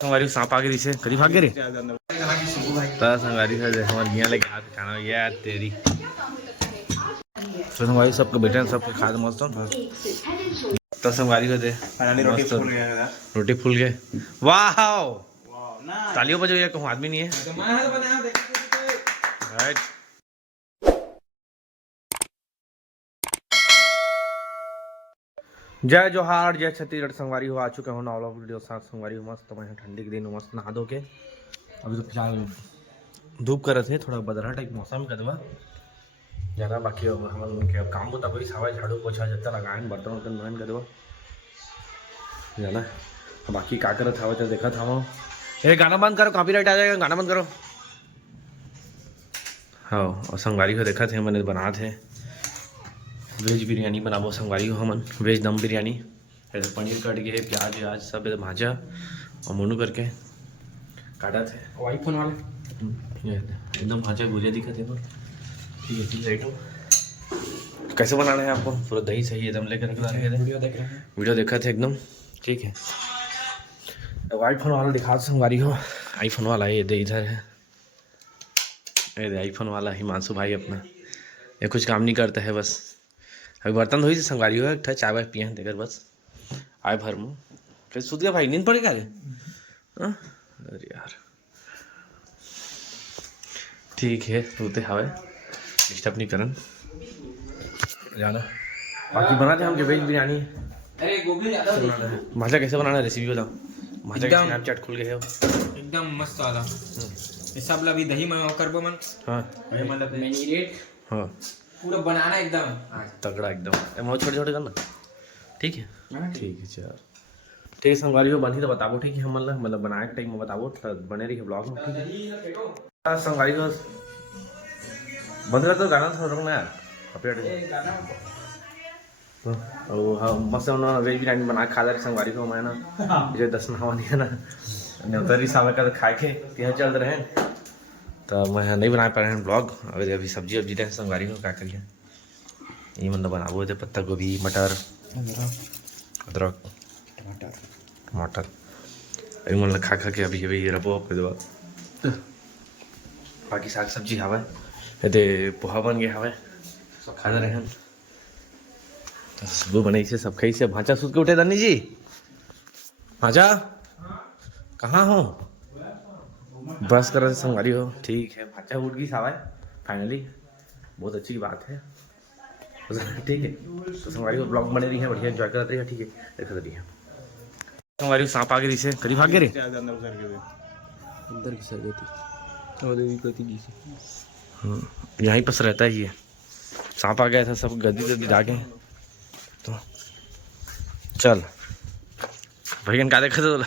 संगवारी सांप आगे दिसे कभी भाग गए रे संगवारी से हमारे यहाँ लेके हाथ खाना यार तेरी तो संगवारी सबके बेटे सबके खा दे मस्त तो संगवारी को दे रोटी फूल गए वाह तालियों बजो ये कहूँ आदमी नहीं है राइट। जय जोहार जय छत्तीसगढ़ संगवारी हो आ चुके हो नौला वीडियो साथ संगवारी हो मस्त मैं ठंडी के दिन मस्त नहा धो के अभी तो फिलहाल धूप कर रहे थे थोड़ा बदला टाइप मौसम कदवा ज़्यादा बाकी हम काम होता कोई सवा झाड़ू पोछा जता लगाए बर्तन वर्तन धोन कदवा जाना बाकी का करत हवा तो देखा था ये गाना बंद करो कॉपीराइट आ जाएगा गाना बंद करो। हाँ और संगवारी को देखा थे मैंने बना थे वेज बिरयानी बनाबो संगवारी हो हमन वेज दम बिरयानी ऐसे पनीर कट गए प्याज व्याज सब भाजा और मुनू करके काटा थे और आईफोन वाले एकदम भाजा भुजे दिखा थे ठीक है ठीक आइटम कैसे बनाना है आपको पूरा दही सही एकदम लेकर वीडियो देखा थे एकदम ठीक है। अब आईफोन वाला दिखा संगवारी हो आईफोन वाला ये दे इधर है ये आईफोन वाला हिमांशु भाई अपना ये कुछ काम नहीं करता है बस अभी बर्तन धोई से संगवारी हो चाय वाय पिए देकर बस आए भर मुँह फिर सुध गया भाई नींद पड़ी क्या अरे यार ठीक है रोते हवे डिस्टर्ब नहीं करन जाना बाकी बनाते हम वेज बिरयानी अरे गोभी भाजा कैसे बनाना रेसिपी बताओ भाजा का स्नैपचैट खुल गए हो एकदम मस्त वाला सब ला भी दही में करबो मन हाँ मतलब मैरिनेट हाँ पूरा बनाना एकदम तगड़ा एकदम बहुत छोटे छोटे करना ठीक है ठीक है चल ठीक है संगवारी हो बनी तो बताबो ठीक है हम मतलब बनाए के टाइम में बताबो तो बने रही ब्लॉग में ठीक है संगवारी हो बंद कर दो गाना थोड़ा रुकना यार तो हाँ मस्त उन्होंने वेज बिरयानी बना खा रहे संगवारी को मैं ना जो 10 नहावा नहीं है ना न्योतरी सामने का खा के यहाँ चल रहे हैं तो मैं नहीं बना पा रहे हैं ब्लॉग अभी अभी सब्जी वब्जी दे संगवारी को क्या करिए ये मतलब बनाबो थे पत्ता गोभी मटर अदरक टमाटर अभी मतलब खा खा के अभी अभी रबो दबा बाकी साग सब्जी हवा ये पोहा बन गया हवा खा रहे हैं तो सुबह बने से सब खाई से भाचा सूत के उठे दानी जी भाचा कहाँ हो बस कर संगवारी हो ठीक है भाचा उठ गई सावा फाइनली बहुत अच्छी बात है ठीक है तो संगवारी को ब्लॉग बने रही है बढ़िया एंजॉय कर रही है ठीक है देखा रही है संगवारी को सांप आगे दिसे करीब भाग गए रे अंदर की सर गई यहीं पास रहता ही है सांप आ गया था सब गद्दी गद्दी डाके तो चल भैया का देखा तो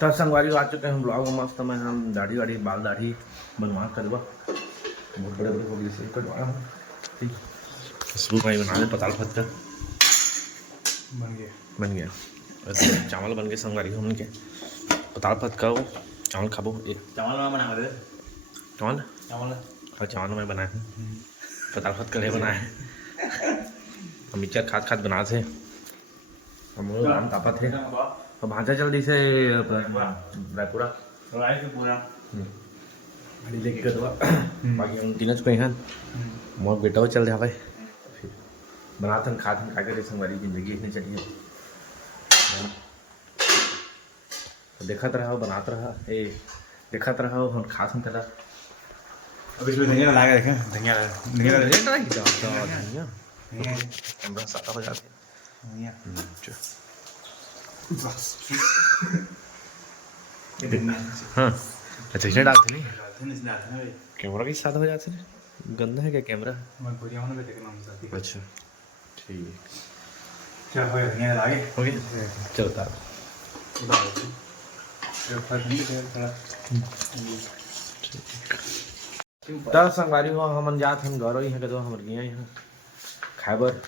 तब संगवारी आ चुके हैं ब्लॉग में मस्त में हम दाढ़ी वाड़ी बाल दाढ़ी बनवा करवा बहुत बड़े बड़े हो गए से कटवाना ठीक खुशबू भाई बना दे पताल फत का बन गया चावल बन गए संगवारी हम के पताल फत का चावल खाबो ये चावल में बना दे चावल चावल और चावल में बनाए पताल फत का बनाए हम मिक्सर खाद खाद बना थे हम लोग आम तापा थे और भांजा चल दी से रायपुरा गाड़ी लेके करवा बाकी हम तीनों कहीं हैं मोर बेटा हो चल रहा भाई फिर बनाते खाद खा के संगवारी जिंदगी इतनी चली है देखत रहा बनाते रहा ए देखत रहा हम खास हम चला अब इसमें धनिया लगा के देखें धनिया कैमरा साता हो जाते हाँ अच्छा इसने डालते नहीं कैमरा के साथ हो जाते गंदा है क्या कैमरा अच्छा ठीक हो गया चलो तार तब संगवारी हो हम जात हम घर ही हैं हमर गया यहाँ खाबर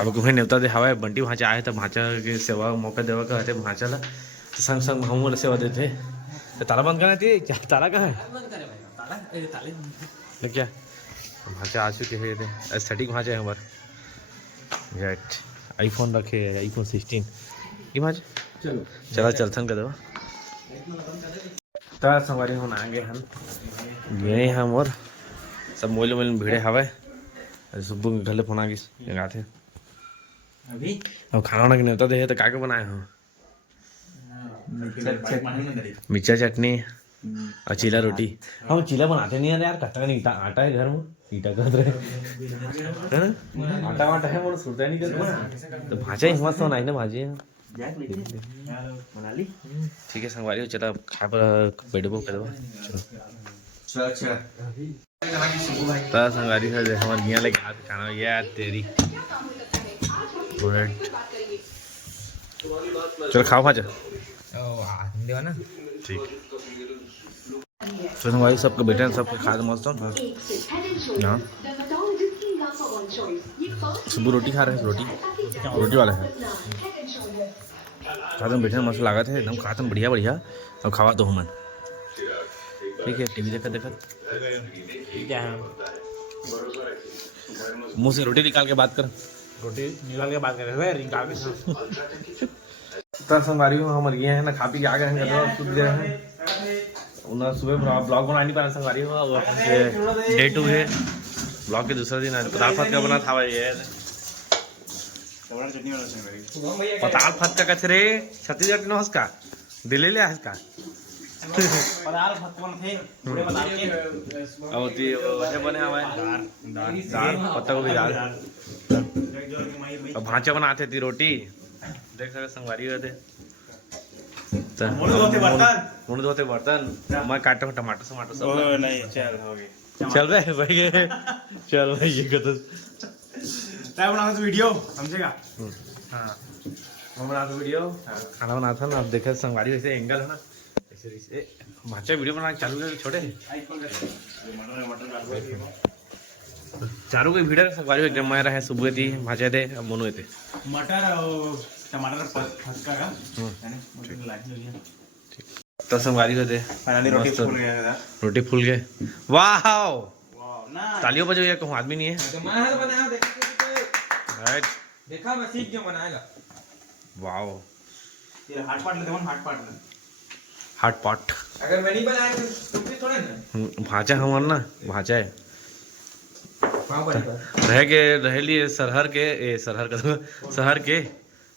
अब तुम्हें नेवता दे हवा बंटी भाचा आए तो भाचा के सेवा मौका देवा कहते भाचा ला तो संग संग हम सेवा देते तो ताला बंद करना थी क्या ताला कहाँ है क्या भाचा आ चुके हैं एस्थेटिक भाचा है हमारे राइट आईफोन रखे आईफोन 16 ये भाचा चला चलथन कर दो तो संगवारी हम आ गए हम गए हम और सब मोबाइल मोबाइल भिड़े हवे सुब्बू के घर फोन आ गई गाथे अभी अब खाना वाना के न्योता दे तो का के बनाए हो मिर्चा चटनी और चीला रोटी हम चीला बनाते नहीं है यार कट्टा का नहीं आटा है घर में ईटा कर रहे है ना आटा वाटा है वो सुरता नहीं करते तो भाजा ही मस्त होना है ना भाजी बना ली ठीक है संगवारी चला खा पर बैठ बो कर चलो अच्छा ता संगवारी है हमार गिया लेके हाथ खाना यार तेरी ब्रेड चल खाओ भाजा देवा ना ठीक तो भाई सबके बेटे सबके खा मस्त हाँ सुबह रोटी खा रहे हैं रोटी वाला है खाते बैठे मस्त लागत है एकदम खाते बढ़िया बढ़िया अब खावा तो हमन ठीक है टीवी देखा देखा क्या है मुंह से रोटी निकाल के बात कर रोटी निकाल के बात कर रहे हैं निकाल के तो संगवारी हम गए हैं ना खा पी के आ गए हैं सुबह गए हैं उन्हें सुबह ब्लॉग बना नहीं पाया संगवारी डे 2 है ब्लॉग के दूसरा दिन पताल फत का बना था भाई ये पताल फत का कच रे छत्तीसगढ़ नौस का दिल्ली ले आस का पताल फत कौन थे पूरे पताल के और ती वैसे बने हमारे दाल पत्ता गोभी दाल और भांचा बनाते थी रोटी देख सकते संगवारी होते मुंह धोते बर्तन मैं काटो टमाटर टमाटर सब नहीं चल हो गए चल रहे भाई चल भाई ये कतो क्या बना था वीडियो समझेगा हाँ हम बना तो वीडियो खाना बना था ना अब देखे संगवारी वैसे एंगल है ना ऐसे भाचा वीडियो बना चालू कर छोटे चारों को वीडियो संगवारी एकदम मैं रहे सुबह थी भाचा थे अब मोनू थे मटर और टमाटर फटका का तो संगवारी होते रोटी फूल गए वाह तालियों बजाइए कहूँ आदमी नहीं है देखा मैं सीख गया बनाएगा वाओ ये हार्ड पार्ट लेते हैं हार्ड पार्ट ले हार्ड पार्ट अगर मैं नहीं बनाया तो भी थोड़ा ना भाचा हमार ना भाचा है रह लिए सरहर का शहर के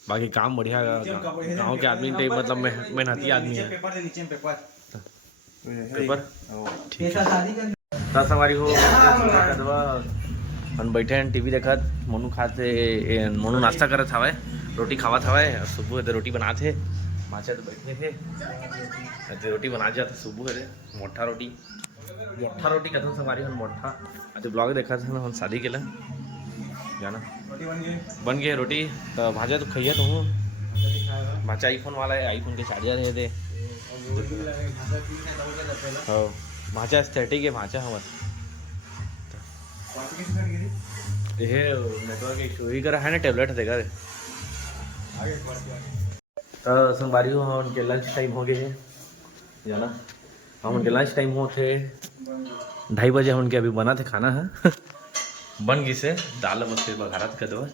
बाकी काम बढ़िया गाँव के आदमी टाइप मतलब मेहनती आदमी है पेपर ठीक है दस हमारी हो हम बैठे हैं टीवी देखत मोनू खाते मोनू नाश्ता करत हवे रोटी खावत हवे सुबह रोटी बनाते माचा तो बैठे थे रोटी बना जाते सुबह रे मोटा रोटी कथन संगवारी हम मोटा आज ब्लॉग देखा था ना हम शादी के लिए जाना बन गए रोटी तो भाजा तो खाइए तो हूँ भाचा आईफोन वाला है आईफोन के चार्जर है दे हाँ भाचा एस्थेटिक है भाचा हमारा ये नेटवर्क इशू ही करा है ना टैबलेट देगा रे तो संगवारी हो हम उनके लंच टाइम हो गए हैं जाना हम उनके लंच टाइम हो थे 2:30 बजे हम उनके अभी बना थे खाना है बन गई से दाल मछली बघारत कर दो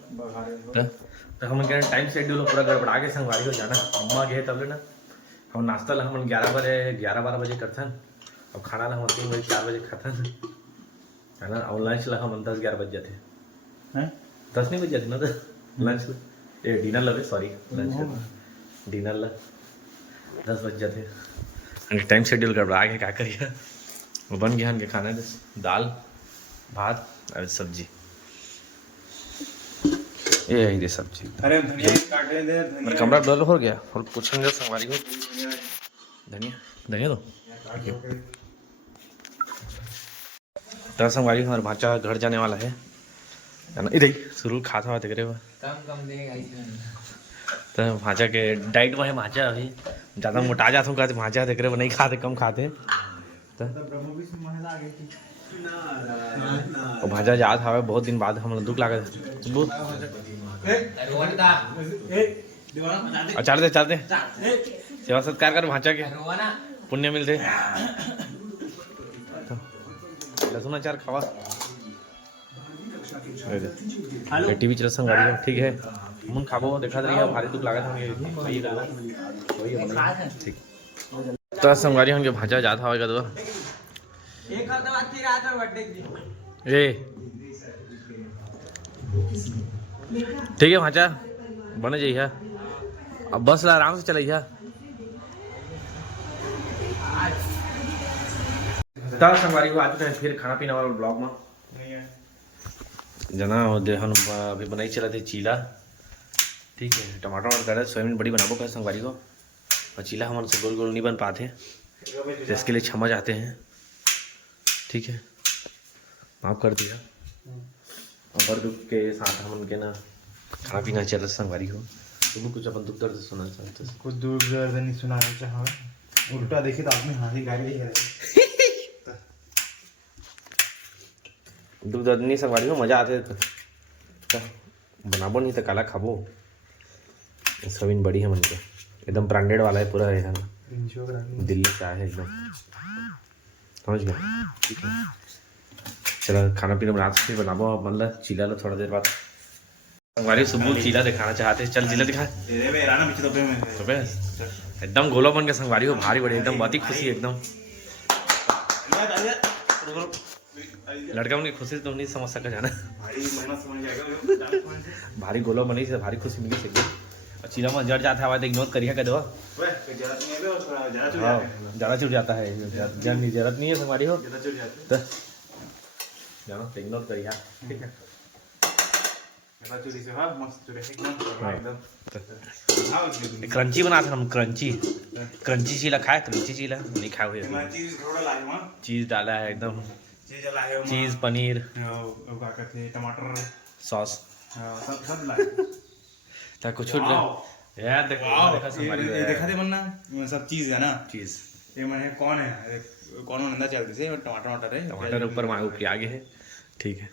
तो हम क्या टाइम शेड्यूल पूरा गड़बड़ा के संगवारी हो जाना अम्मा गए तब ना हम नाश्ता ला हम 11-12 बजे करथन और खाना ला हम 3 बजे 4 बजे खाथन है ना और लंच ला हम 10-11 बज जाते हैं 10 नहीं बज जाते ना तो लंच ये डिनर ला सॉरी लंच डिनर ला 10 बज जाते टाइम शेड्यूल गड़बड़ा के क्या करिए वो बन गया इनके खाना दाल भात और सब्जी ये है ये सब्जी अरे धनिया काट दे मेरा कमरा डल हो गया और पूछेंगे संगवारी को धनिया दो तो संगवारी हमारे भाचा घर जाने वाला है ना इधर शुरू खाता हुआ देख रहे हो तो भाचा के डाइट में है भाचा अभी ज़्यादा मोटा जाता हूँ कहते भाचा देख रहे हो नहीं खाते कम खाते तो भाजा याद हवे बहुत दिन बाद हम दुख लागत चार दे सेवा सत्कार कर भाचा के पुण्य मिलते लहसुन अचार खावा टीवी चला संग ठीक है। मुन खाबो देखा रही है भारी दुख लागत होंगे वही करो वही है ठीक। तो संगवारी होंगे भाजा जाता होगा तो एक हफ्ता बाद फिर आता है बर्थडे की। ए ठीक है भाजा बने जाइए अब बस आराम से चलाइए। तो संगवारी को आते हैं फिर खाना पीना वाला ब्लॉग में जना हम अभी बनाई चला थे चीला ठीक है टमाटर और कर सोयाबीन बड़ी बनाबो का संगवारी को और चीला हमारे से गोल गोल नहीं बन पाते तो इसके लिए क्षमा चाहते हैं ठीक है माफ़ कर दिया। और बड़ दुख के साथ हम उनके ना खाना पीना चल संगवारी को तुम कुछ अपन दुख दर्द सुनाना चाहते कुछ दुख दर्द नहीं सुनाना चाहा उल्टा देखे तो आदमी हाँ ही गाड़ी है दुख दर्द नहीं संगवारी को मजा आते तो बनाबो नहीं तो काला खाबो सोयाबीन बड़ी है मन के एकदम ब्रांडेड वाला है पूरा है दिल्ली का है एकदम समझ गया ठीक है। चलो खाना पीना बना फिर बनाबो मतलब चीला लो थोड़ा देर बाद हमारे सुबह चीला दिखाना चाहते चल चीला दिखा तो एकदम गोला बन के संगवारी हो भारी बड़ी एकदम बहुत ही खुशी एकदम लड़का उनकी खुशी तो नहीं समझ सका जाना भारी गोला बनी से भारी खुशी मिली सकती और चीला में जड़ जाता है इग्नोर करिए कह दो ज़्यादा चुट जाता है जरूरत नहीं है संगवारी हो तो जानो तो इग्नोर करिए ठीक है। क्रंची बनाते हम क्रंची क्रंची चीला खाए क्रंची चीला नहीं खाए हुए चीज डाला है एकदम चीज पनीर टमाटर सॉस तो कुछ यार देखा थे बनना सब चीज है ना चीज ये मैंने कौन है कौन नंदा चलती से टमाटर टमाटर ऊपर आगे है ठीक है।